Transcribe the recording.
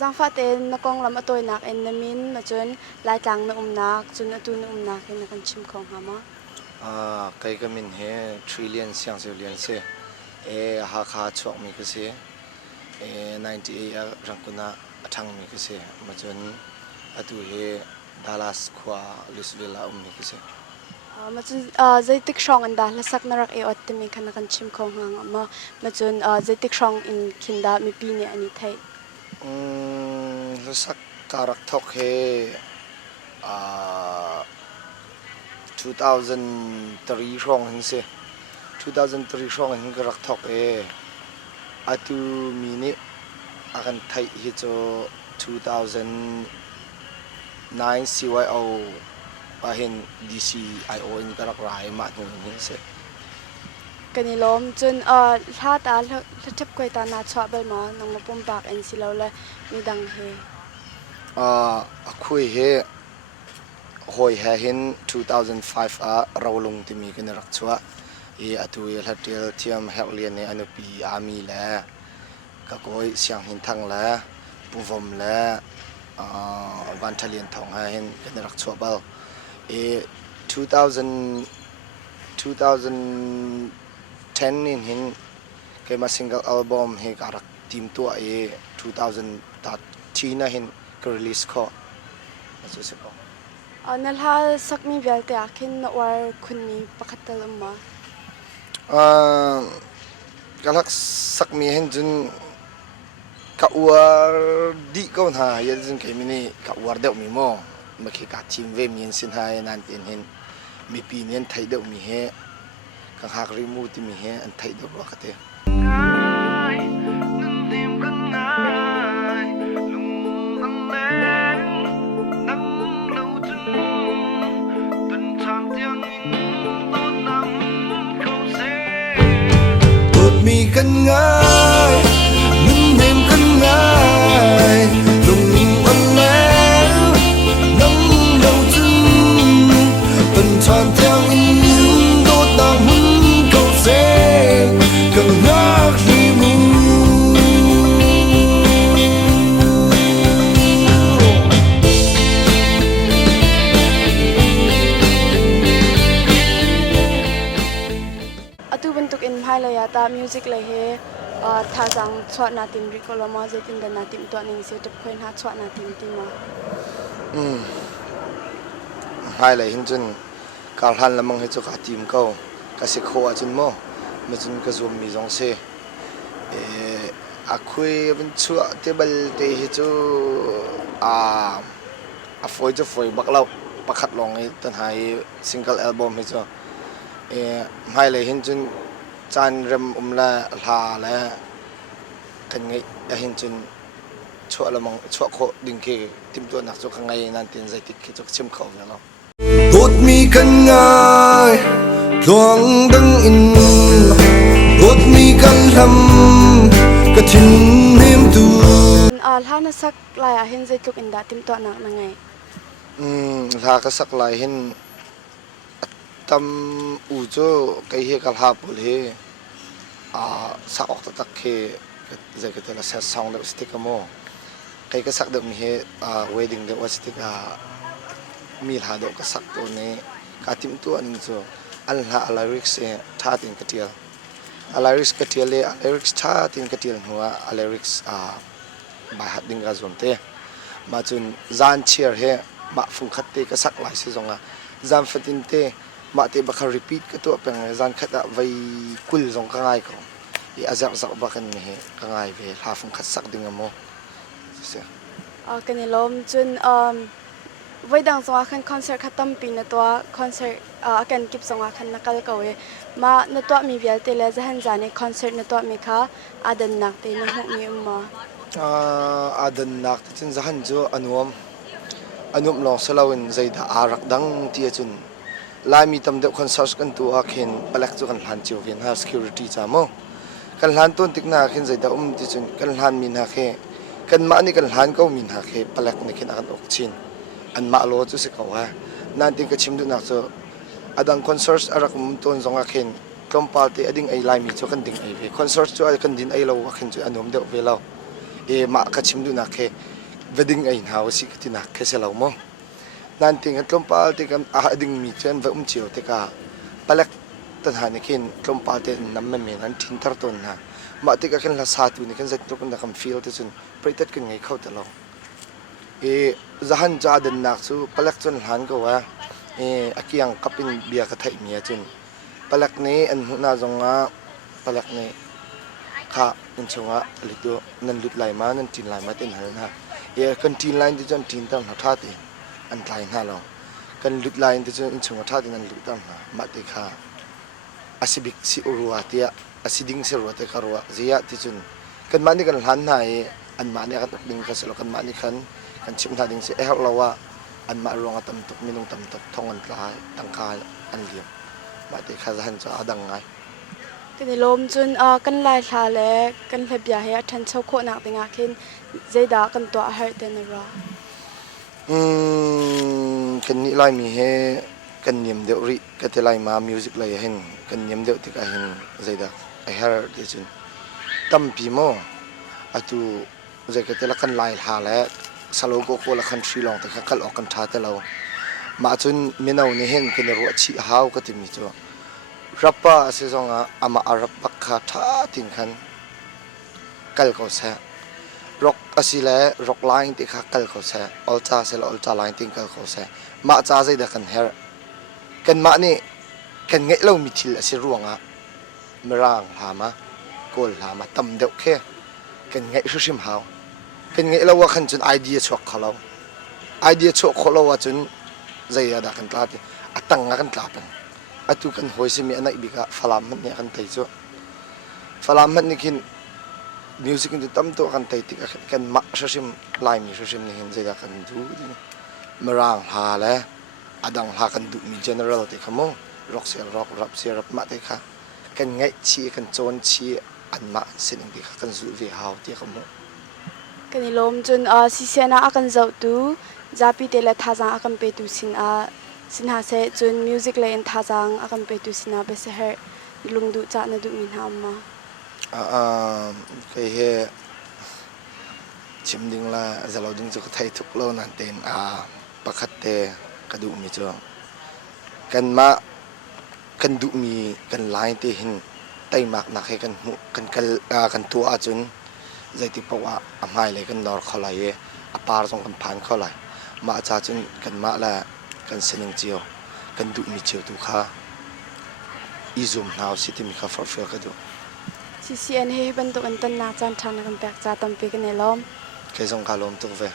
จังฟ้าเต้นนักกองลำตัวนักเอ็นนามินมาจนลายจังนักนักจนตัวนักนักเอ็นนักชิมของหามะใครก็มินเฮtrillion เสียง10 billionเสหาขาชกมีก็เส98รังกุนะทั้งมีก็เสมาจนตัวเฮดัลลัสขวาลุสเวลามีก็เสมาจนใจติกช่องอันดาละสักนรักอดที่มีขณะกันชิมของหางมาจนใจติกช่องอินคินดามีปีเนี่ยอันนี้ไทยสักการักทอกเฮ2003ช่องเห็นสิ2003ช่องเห็นการักทอกอาตุมีนี่อากันไทยฮิโจ2009 CYO อาเห็น DCIO อินการักรายมาหนึ่งเห็นสิกันนี่ล้มจนถ้าตาถ้าทับกวยตาหน้าชอบไปหมอน้องมาปุ่มปากเอ็นสิเราเลยมีดังเฮคุยเฮหอยเห็น2005เราลงที่มีกันรักชัวอตุยลัดเดียเทียมเฮลเลียนในอนุปีอามีแล้วก็ก้อยเสียงหินทั้งแล้วปูวมแล้ววันทะเลนทองเห็นกันรักชัวเบล2010นี่เห็นเกี่ยมาซิงเกิลอัลบั้มเฮการักทีมตัว2013น่ะเห็นก็รีลิสข้อมาสุดสิก็นั่นถ้าสักมีเวลแต่คิดว่าคุณมีปกติหรือไม่ก็ลักสักมีเห็นจนกอวดดีก็น่าอย่าจนแค่มีนี่กอวดเดียวมีมั้งเมื่อกี้กับทีมเวมีนสินหายนั่นเห็นมีปีนี้ไทยเดียวมีเฮกังหักรีมูที่มีเฮอันไทยเดียวว่ากันเถอะมีกันง่ายนุ่มเนมกันง่ายลงอันแล้วน้ำเราจึงเป็นชานเที่ยงโดดดังหุ่นเขาเสกกันรักที่มูตุบรรทุกอินไฮเลยตามิวสิกเลยเฮท่าจังชดนาติมริโกลมาเจตินเดนาติมตัวนึงเสียจะเพิ่นหาชดนาติมติมาไฮเลยเห็นจนการหันละมังให้จุกทีมเขาก็สิโคอาจนโมมันจนก็รวมมีสองเสคุยเป็นชัวเทเบิลเตให้จูฝอยจะฝอยบักเราประคัดลงให้ตั้งหายซิงเกิลอัลบั้มให้จูไฮเลยเห็นจนจานเริ่มละลาแล้วกันไงเห็นจนชัวละมังชัวโคดึงเกทีมตัวนักจุกไงนั่นเต็นใจติดจุกชิมเขาเนี่ยเนาะพูดมีกันง่ายดวงดังอินพูดมีกันทำกระถิ่นเนียมตัวถ้านักสักลายเห็นใจจุกอินดาติมตัวนักนั่งไงถ้าก็สักลายเห็นทำอูโจไกเฮกัลฮาปุลเฮสักออกตักเฮจะก็จะละเซตซองเดสติกโมไกก็สักเดมีเฮเวดิ้งเดวสติกมีหาดก็สักตัวนี้การทิมตัวนึงโจอัลฮาอัลลิริกส์ท่าตินกติลอัลลิริกส์กติลเลยอัลลิริกส์ท่าตินกติลหัวอัลลิริกส์บายหัดดิ้งกาจนเตะมาจนจานเชียร์เฮมาฟุงขัดเตะก็สักหลายซีซองจานฟัดดินเตะมาเตะบักรีพีทก็ตัวเป็นจานขัดไว้คุลซองกันไงก็อีอาจากสักบักนี่เฮกันไงเวลาฟุงขัดสักดิ้งอ่ะโมเสียกันนี่ล้มจนไว้ดังสงอาคันคอนเสิร์ตขัดตั้มปีนตัวคอนเสิร์ตกันกิบสงอาคันนักการเกาเวมานตัวมีเวลเตเลจะเห็นจานี่คอนเสิร์ตนตัวมีค่ะอาดันนักเตนหุมีมาอาดันนักที่จะเห็นจูอนุมลองสลาวินใจดาอารักดังที่จุนลายมีตำเด็กคอนเสิร์ตกันตัวเข็นปลักจูกันหันจิวเข็นหา security จามกันหันต้นติกนาเข็นใจดาที่จุนกันหันมินหาเขกันมานี่กันหันก็มินหาเขปลักนี่เข็นอากันออกชินอันมาโลจุสิเขาว่านั่นติกชิมดูนักจูอดังคอนเสิร์ตอารักมุมต้นสงอาเข็นกลมปาร์ตี้อดิ้งไอลายมีจูกันดิ้งไอเวคอนเสิร์ตจูกันดิ้งไอเราว่าเข็นจูอนุมเดียวเวลา ma ka chim du na khe wedding ai na si ka ti na khe se lo mo nan ting an tlom pal te kam a ding mi chen ve chiu te ka palak tan ha ni kin tlom pal te nam me me nan thin tar ton na ma te ka kan la sa tu ni kan zat to kan da kam feel te chun pritat kan ngai khau ta lo zahan cha den nak chu palak chun han ko wa akiang kapin bia ka thai mi chun palak ne an hu na zonga palak ne kha in chunga lido nan lut lai ma nan tin lai ma ten hal na kan tin line ti jan tin tam tha ti an tlai na lo kan lut line ti jan in chunga tha ti nan lut tam na ma te kha asibik si urwa tia asiding se ro te karwa zia ti chun kan mani kan han na an mani ka ding ka selo kan mani kan chim na ding se lawa an ma ronga tam tok minung tam tok thong an tlai tangka an liam ma te kha zahan cha adang ngai cái này lom chun kan lai thla le kan le bia he than chau kho nak tinga khin zeida kan to har ten ra kan ni lai mi he kan niam de ri ka te lai ma music lai hen kan niam de ti ka hen zeida I heard this tam pi mo atu zai ka te la kan lai thla le salo ko la kan sri long te ka kal ok kan tha te lo ma chun minau ni hen kan ro chi hau ka ti mi cho rapa se zonga ama arab pakha tha tin khan kal ko sa rock asile rock line ti kha kal ko sa ultra se ultra line tin kal ko sa ma cha zai da kan her kan ma ni kan ngai lo mi thil ase ruanga merang hama kol hama tam deuh khe kan ngai hrim hau kan ngai lo wa khan chun idea chok khalo idea chok kholo wa chun zai da kan tla ti atang nga kan tla pan atu kan hoise mi anak bika falam man ne kan tai cho falam man ni kin music in tam to kan tai ti kan ma shashim lai mi shashim ni hin zeda kan du marang ha le adang ha kan du mi general te khamo rock se rock rap se rap ma te kha kan ngai chi kan chon chi an ma sin ti kha kan zu ve haw ti khamo cái này lom chun si sena akan zau tu zapi te la tha jang akan pe tu sin ha se chun music le in tha jang akan pe tu sina be se her lung du cha na du min ha ma cái he chim ding la zalo ding chu thai thuk lo nan ten pakhat te kadu mi chu kan ma kan du mi kan line te hin tai mak na he kan mu kan kal kan tu a chun zai ti pawa amai le kan nor kholai e apar song kan phan kholai ma cha chun kan ma la kan sining chiu kan du mi chiu tu kha izum now city mi kha for fel ka du si en he ban to an tan na chan than kan pek cha tam pe cái này lom cái dòng cá lôm tục về